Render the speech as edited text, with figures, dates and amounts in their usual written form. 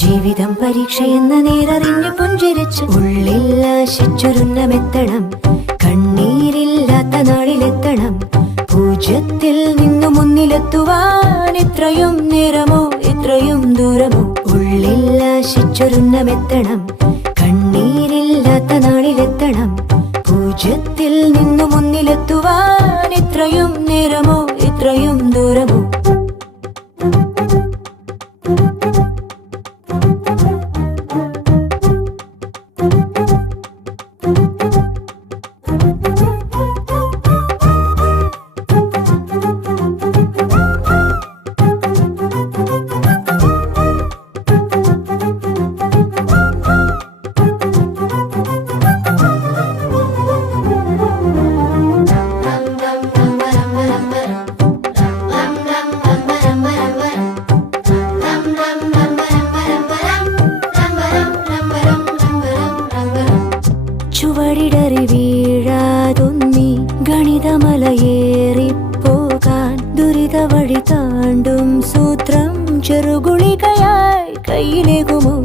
ജീവിതം പരീക്ഷയെന്ന നേരറിഞ്ഞു പുഞ്ചിരിച്ച് ഉള്ളിൽ ആശിച്ചൊരുന്നമെത്തണം. കണ്ണീരില്ലാത്ത നാളിലെത്തണം. പൂജ്യത്തിൽ നിന്നു മുന്നിലെത്തുവാൻ ഇത്രയും നേരമോ ഇത്രയും ദൂരമോ? ഉള്ളിൽ ആശിച്ചൊരുന്നമെത്തണം. കണ്ണീരില്ലാത്ത നാളിലെത്തണം. പൂജ്യത്തിൽ നിന്നു മുന്നിലെത്തുവാൻ ഇത്രയും നേരമോ ഇത്രയും ദൂരമോ? ചുവടിടറി വീഴാതൊന്നി ഗണിതമലയേറിപ്പോകാൻ ദുരിത വഴി താണ്ടും സൂത്രം ചെറുകുളികയായി കയ്യിലേകുമോ?